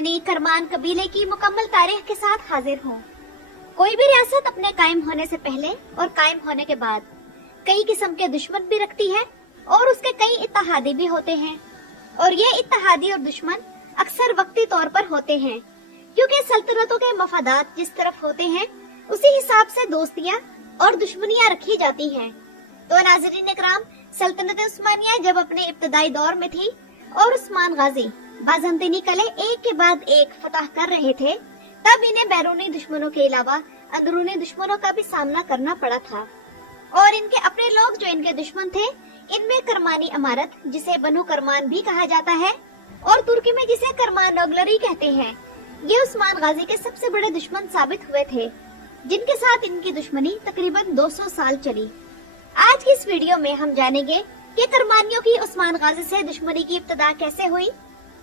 यानी करमान कबीले की मुकम्मल तारीख के साथ हाजिर हूँ। कोई भी रियासत अपने कायम होने से पहले और कायम होने के बाद कई किस्म के दुश्मन भी रखती है और उसके कई इत्तेहादी भी होते हैं, और ये इत्तेहादी और दुश्मन अक्सर वक्ती तौर पर होते हैं, क्योंकि सल्तनतों के मफादात जिस तरफ होते हैं उसी हिसाब से दोस्तियाँ और दुश्मनियाँ रखी जाती हैं। तो नाज़रीन इकराम, सल्तनत उस्मानिया जब अपने इब्तदाई दौर में थी और उस्मान गाजी बाज़ंतीनी कले एक के बाद एक फतह कर रहे थे, तब इन्हें बैरूनी दुश्मनों के अलावा अंदरूनी दुश्मनों का भी सामना करना पड़ा था। और इनके अपने लोग जो इनके दुश्मन थे, इनमें करमानी अमारत जिसे बनु करमान भी कहा जाता है और तुर्की में जिसे करमान ओगलरी कहते हैं, ये उस्मान गाजी के सबसे बड़े दुश्मन साबित हुए थे, जिनके साथ इनकी दुश्मनी तकरीबन 200 साल चली। आज की इस वीडियो में हम जानेंगे कि करमानियों की उस्मान गाजी से दुश्मनी की इब्तिदा कैसे हुई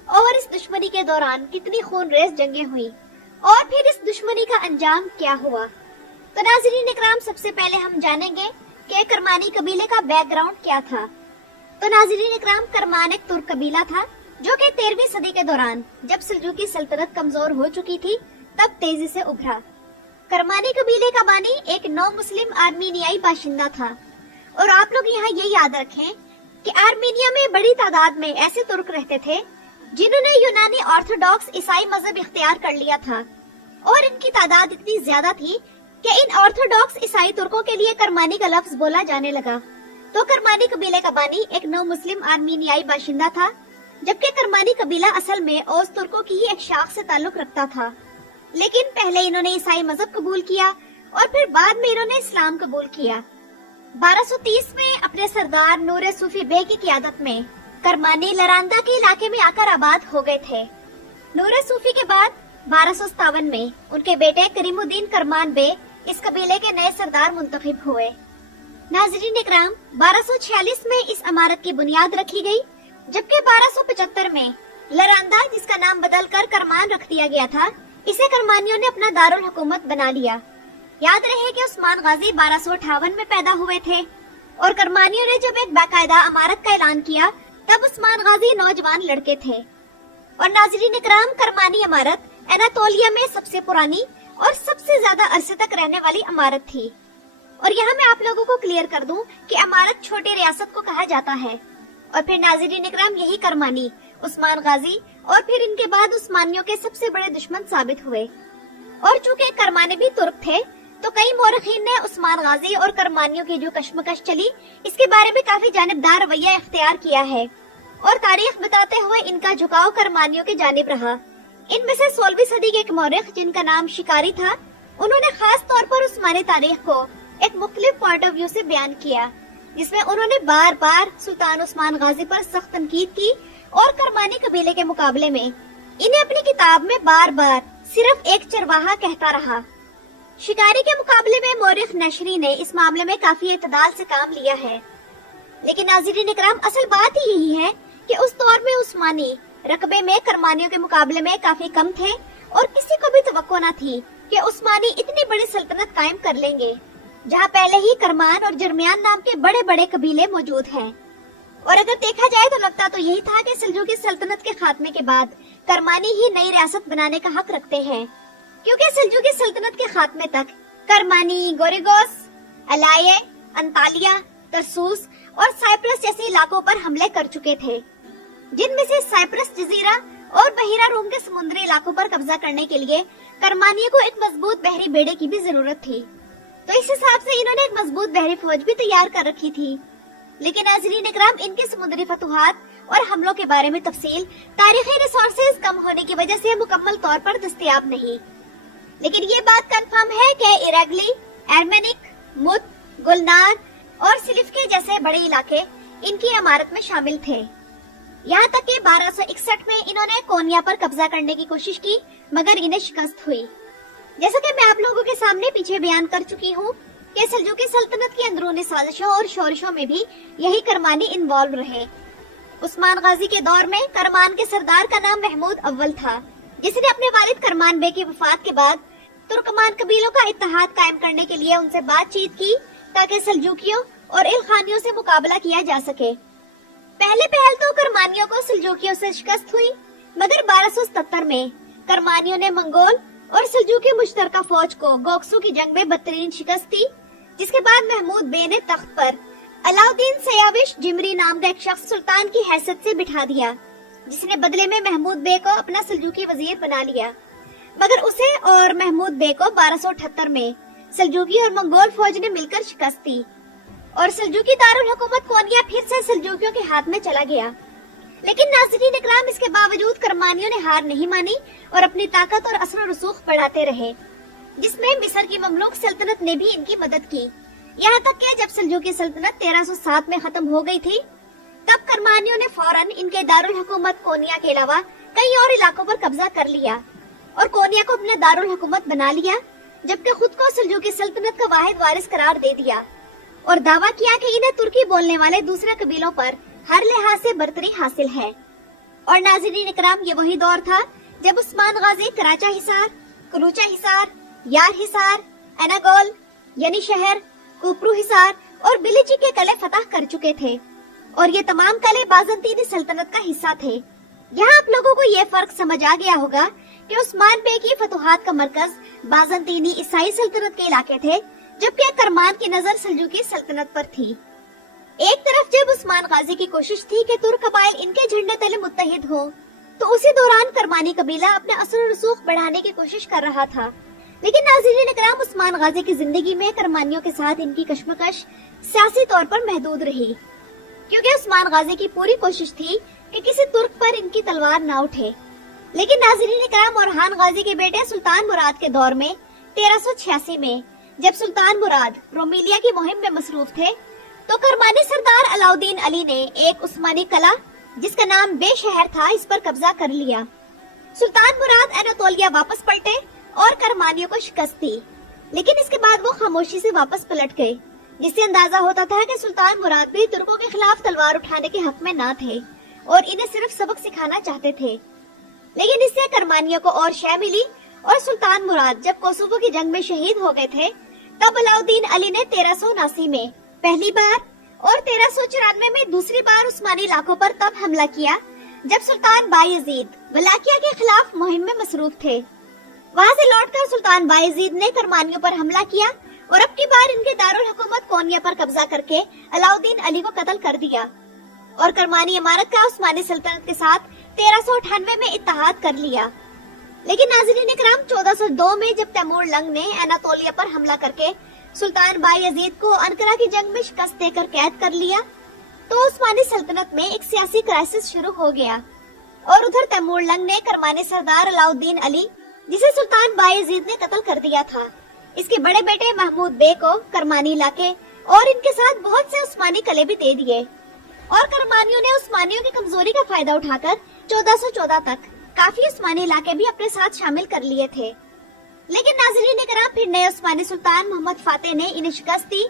और इस दुश्मनी के दौरान कितनी खूनरेज जंगें हुई और फिर इस दुश्मनी का अंजाम क्या हुआ। तो नाज़रीन इकराम, सबसे पहले हम जानेंगे कि करमानी कबीले का बैकग्राउंड क्या था। तो नाज़रीन इकराम, करमान एक तुर्क कबीला था जो कि 13वीं सदी के दौरान जब सल्जूकी सल्तनत कमजोर हो चुकी थी तब तेजी से उभरा। करमानी कबीले का बानी एक नौ मुस्लिम आर्मीनियाई बाशिंदा था, और आप लोग यहाँ ये याद रखें कि आर्मीनिया में बड़ी तादाद में ऐसे तुर्क रहते थे जिन्होंने यूनानी ऑर्थोडॉक्स ईसाई मजहब इख्तियार कर लिया था, और इनकी तादाद इतनी ज्यादा थी कि इन ऑर्थोडॉक्स ईसाई तुर्कों के लिए करमानी का लफ्ज बोला जाने लगा। तो करमानी कबीले का बानी एक नौ मुस्लिम आर्मीनियाई बाशिंदा था, जबकि करमानी कबीला असल में ओज तुर्कों की ही एक शाख से ताल्लुक रखता था, लेकिन पहले इन्होंने ईसाई मजहब कबूल किया और फिर बाद में इन्होंने इस्लाम कबूल किया। 1230 में अपने सरदार नूरे सूफी बे की क़ियादत में करमानी लरांदा के इलाके में आकर आबाद हो गए थे। नूरे सूफी के बाद 1257 में उनके बेटे करीमुद्दीन करमान बे इस कबीले के नए सरदार मुंतखब हुए। नाज़रीन इकराम, 1246 में इस इमारत की बुनियाद रखी गई, जबकि 1275 में लरांदा, जिसका नाम बदलकर करमान रख दिया गया था, इसे करमानियों ने अपना दारुल हुकूमत बना लिया। याद रहे कि उस्मान गाजी 1258 में पैदा हुए थे और करमानियों ने जब एक बाकायदा इमारत का ऐलान किया तब उस्मान गाजी नौजवान लड़के थे। और नाज़रीन इकराम, करमानी इमारत एनातोलिया में सबसे पुरानी और सबसे ज्यादा अरसे तक रहने वाली इमारत थी। और यहाँ मैं आप लोगों को क्लियर कर दूं कि इमारत छोटी रियासत को कहा जाता है। और फिर नाज़रीन इकराम, यही करमानी उस्मान गाजी और फिर इनके बाद उस्मानियों के सबसे बड़े दुश्मन साबित हुए। और चूंकि करमानी भी तुर्क थे, तो कई मौरखीन ने उस्मान गाजी और करमानियों की जो कश्मकश चली, इसके बारे में काफी जानिबदार रवैया इख्तियार किया है, और तारीख बताते हुए इनका झुकाव करमानियों की जानिब रहा। इनमें से 16वीं सदी के एक मौरख जिनका नाम शिकारी था, उन्होंने खास तौर पर उस्मानी तारीख को एक मुख्तलिफ पॉइंट ऑफ व्यू से बयान किया, जिसमें उन्होंने बार बार सुल्तान उस्मान गाजी पर सख्त तनकीद की और करमानी कबीले के मुकाबले में इन्हें अपनी किताब में बार बार सिर्फ एक चरवाहा कहता रहा। शिकारी के मुकाबले में मौरख नशरी ने इस मामले में काफी इत्तदाल से काम लिया है। लेकिन नाज़रीन इकराम, असल बात ही यही है कि उस दौर में उस्मानी रकबे में करमानियों के मुकाबले में काफी कम थे और किसी को भी तवक्को न थी कि उस्मानी इतनी बड़ी सल्तनत कायम कर लेंगे, जहाँ पहले ही करमान और जरमियान नाम के बड़े बड़े कबीले मौजूद हैं। और अगर देखा जाए तो लगता तो यही था कि सल्जूकी सल्तनत के खात्मे के बाद करमानी ही नई रियासत बनाने का हक रखते हैं, क्योंकि सल्जूकी सल्तनत के खात्मे तक करमानी गोरिगोस, अलाये, अंतालिया, तरसूस और साइप्रस जैसे इलाकों पर हमले कर चुके थे, जिनमें से साइप्रस जजीरा और बहिरा रूम के समुद्री इलाकों पर कब्जा करने के लिए करमानियों को एक मजबूत बहरी बेड़े की भी जरूरत थी। तो इस हिसाब से इन्होंने एक मजबूत बहरी फौज भी तैयार कर रखी थी। लेकिन नाज़रीन इकराम, इनके समुद्री फतुहात और हमलों के बारे में तफसील तारीखी रिसोर्सेज कम होने की वजह से मुकम्मल तौर पर दस्तयाब नहीं। लेकिन ये बात कंफर्म है कि इरागली, एर्मेनिक, मुत, गुलनार और सिलिफके जैसे बड़े इलाके इनकी इमारत में शामिल थे। यहाँ तक कि 1261 में इन्होंने कोनिया पर कब्जा करने की कोशिश की, मगर इन्हें शिकस्त हुई। जैसा कि मैं आप लोगों के सामने पीछे बयान कर चुकी हूँ कि सल्जूकी सल्तनत की अंदरूनी साजिशों और शोरशों में भी यही करमानी इन्वॉल्व रहे। उस्मान गाजी के दौर में करमान के सरदार का नाम महमूद अव्वल था, जिसने अपने वालिद करमान बे की वफात के बाद तुर्कमान कबीलों का इत्तेहाद कायम करने के लिए उनसे बातचीत की ताकि सल्जूकियों और इल्खानियों से मुकाबला किया जा सके। पहले पहल तो करमानियों को सल्जूकियों से शिकस्त हुई, मगर 1277 में करमानियों ने मंगोल और सल्जूकी मुश्तरका फौज को गोक्सू की जंग में बदतरीन शिकस्त दी, जिसके बाद महमूद बे ने तख्त पर अलाउद्दीन सयाविश जिमरी नाम का एक शख्स सुल्तान की हैसियत से बिठा दिया, जिसने बदले में महमूद बे को अपना सल्जूकी वजीर बना लिया। मगर उसे और महमूद बे को 1278 में सल्जूकी और मंगोल फौज ने मिलकर शिकस्त दी और सल्जूकी दारुल हुकूमत कोनिया फिर से सल्जूकियों के हाथ में चला गया। लेकिन नाज़रीन इकराम, इसके बावजूद करमानियों ने हार नहीं मानी और अपनी ताकत और असर और रसूख बढ़ाते रहे, जिसमें मिस्र की ममलूक सल्तनत ने भी इनकी मदद की। यहाँ तक कि जब सल्जूकी सल्तनत 1307 में खत्म हो गई थी, तब करमानियों ने फौरन इनके दारुल हुकूमत कोनिया के अलावा कई और इलाकों पर कब्जा कर लिया और कोनिया को अपना दारुल हुकूमत बना लिया, जबकि खुद को सल्जूकी सल्तनत का वाहिद वारिस करार दे दिया और दावा किया कि इन्हें तुर्की बोलने वाले दूसरे कबीलों पर हर लिहाज से बर्तरी हासिल है। और नाज़रीन इकराम, ये वही दौर था जब उस्मान गाजी कराचा हिसार, कलूचा हिसार, यार हिसार, एनागोल यानी शहर, कुपरू हिसार और बिलिची के किले फतह कर चुके थे और ये तमाम किले बाज़ंतीनी सल्तनत का हिस्सा थे। यहाँ आप लोगों को ये फर्क समझ आ गया होगा कि उस्मान बे की फतुहात का मरकज बाज़ंतीनी ईसाई सल्तनत के इलाके थे, जबकि करमान की नजर सल्जूकी सल्तनत पर थी। एक तरफ जब उस्मान गाजी की कोशिश थी कि तुर्क कबाइल इनके झंडे तले मुत्तहिद हो, तो उसी दौरान करमानी कबीला अपने असर और रसूख बढ़ाने की कोशिश कर रहा था। लेकिन नाज़रीन इकराम, उस्मान गाजी की जिंदगी में करमानियों के साथ इनकी कश्मकश सियासी तौर पर महदूद रही, क्योंकि उस्मान गाजी की पूरी कोशिश थी कि किसी तुर्क पर इनकी तलवार न उठे। लेकिन नाज़रीन इकराम, ओरहान गाजी के बेटे सुल्तान मुराद के दौर में 1386 में जब सुल्तान मुराद रोमिलिया की मुहिम में मसरूफ थे, तो करमानी सरदार अलाउद्दीन अली ने एक उस्मानी कला जिसका नाम बे शहर था, इस पर कब्जा कर लिया। सुल्तान मुराद एनातोलिया वापस पलटे और करमानियों को शिकस्त दी, लेकिन इसके बाद वो खामोशी से वापस पलट गए, जिससे अंदाजा होता था कि सुल्तान मुराद भी तुर्कों के खिलाफ तलवार उठाने के हक में न थे और इन्हें सिर्फ सबक सिखाना चाहते थे। लेकिन इससे करमानियों को और शय मिली और सुल्तान मुराद जब कोसोवो की जंग में शहीद हो गए थे, तब अलाउद्दीन अली ने 1379 में पहली बार और 1394 में दूसरी बार उस्मानी इलाकों पर तब हमला किया जब सुल्तान बायजीद वलाकिया के खिलाफ मुहिम में मसरूफ थे। वहाँ से लौटकर सुल्तान बायजीद ने करमानियों पर हमला किया और अब की बार इनके दारुल हुकूमत कोनिया पर कब्जा करके अलाउद्दीन अली को कत्ल कर दिया और करमानी इमारत का उस्मानी सल्तनत के साथ 1398 में इत्तेहाद कर लिया। लेकिन नाज़रीन इकराम, 1402 में जब तैमूर लंग ने एनातोलिया पर हमला करके सुल्तान बायजीद को अनकरा की जंग में शिकस्त देकर कैद कर लिया, तो उस्मानी सल्तनत में एक सियासी क्राइसिस शुरू हो गया और उधर तैमूर लंग ने करमानी सरदार अलाउद्दीन अली, जिसे सुल्तान बायजीद ने कत्ल कर दिया था, इसके बड़े बेटे महमूद बे को करमानी इलाके और इनके साथ बहुत से उस्मानी किले भी दे दिए और करमानियों ने उस्मानियों की कमजोरी का फायदा उठाकर 1414 तक काफी उस्मानी इलाके भी अपने साथ शामिल कर लिए थे। लेकिन नाज़रीन इकराम, फिर नए उस्मानी सुल्तान मोहम्मद फातेह ने इन्हें शिकस्त दी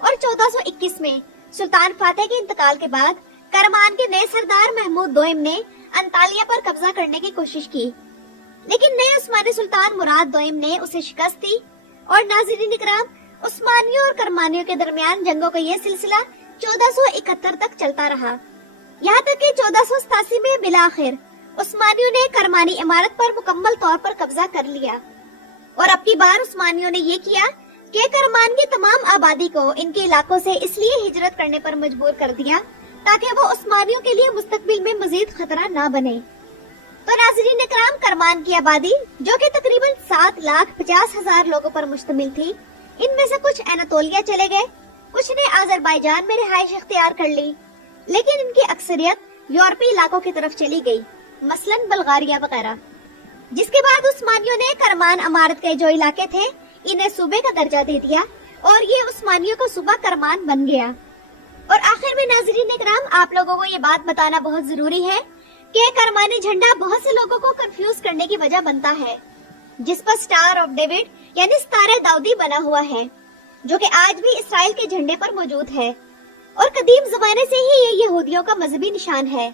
और 1421 में सुल्तान फातेह के इंतकाल के बाद करमान के नए सरदार महमूद दोइम ने अंतालिया पर कब्जा करने की कोशिश की, लेकिन नए उस्मानी सुल्तान मुराद दोइम ने उसे शिकस्त दी और नाज़रीन इकराम, उस्मानियों और करमानियों के दरमियान जंगों का यह सिलसिला 1471 तक चलता रहा, यहाँ तक कि 1487 में बिलाखिर उस्मानियों ने करमानी इमारत पर मुकम्मल तौर पर कब्जा कर लिया और अब की बार उस्मानियों ने ये किया कि करमान की तमाम आबादी को इनके इलाकों से इसलिए हिजरत करने पर मजबूर कर दिया ताकि वो उस्मानियों के लिए मुस्तकबिल में मजीद खतरा न बने। तो नाज़रीन इकराम, करमान की आबादी जो कि तकरीबन 7,50,000 लोगों पर मुश्तमिल थी, इनमें से कुछ एनातोलिया चले गए, कुछ ने आज़रबाईजान में रिहाइश इख्तियार कर ली, लेकिन इनकी अक्सरियत यूरोपीय इलाकों की तरफ चली गई, मसलन बल्गारिया वगैरह। जिसके बाद उस्मानियों ने करमान अमारत के जो इलाके थे, इन्हें सूबे का दर्जा दे दिया और ये उस्मानियों का सूबा करमान बन गया। और आखिर में नाज़रीन इकराम, आप लोगों को ये बात बताना बहुत जरूरी है कि करमानी झंडा बहुत से लोगों को कंफ्यूज करने की वजह बनता है, जिस पर स्टार ऑफ डेविड यानी सितारे दाऊदी बना हुआ है, जो कि आज भी इसराइल के झंडे पर मौजूद है और कदीम जमाने से ही ये यहूदियों का मजहबी निशान है।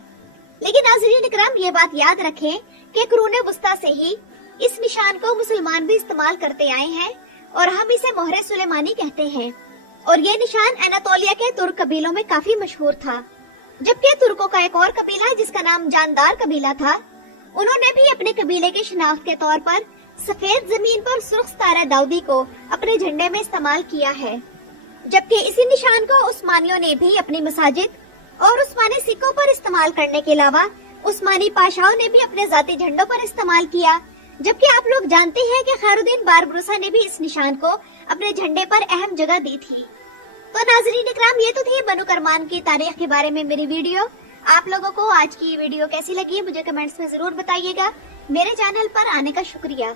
लेकिन नाज़रीन इकराम, ये बात याद रखें कि कुरूने वस्ता से ही इस निशान को मुसलमान भी इस्तेमाल करते आए हैं और हम इसे मोहरे सुलेमानी कहते हैं और ये निशान एनातोलिया के तुर्क कबीलों में काफी मशहूर था। जबकि तुर्कों का एक और कबीला जिसका नाम जानदार कबीला था, उन्होंने भी अपने कबीले की शिनाख्त के तौर पर सफेद जमीन पर सुर्ख सितारा दाऊदी को अपने झंडे में इस्तेमाल किया है, जबकि इसी निशान को उस्मानियों ने भी अपनी मसाजिद और उस्मानी सिक्कों पर इस्तेमाल करने के अलावा उस्मानी पाशाओं ने भी अपने जाती झंडों पर इस्तेमाल किया। जबकि आप लोग जानते हैं कि खैरुद्दीन बारबरुसा ने भी इस निशान को अपने झंडे पर अहम जगह दी थी। तो नाज़रीन इकराम, ये तो थी बनु करमान की तारीख के बारे में मेरी वीडियो। आप लोगों को आज की ये वीडियो कैसी लगी मुझे कमेंट्स में जरूर बताइएगा। मेरे चैनल पर आने का शुक्रिया।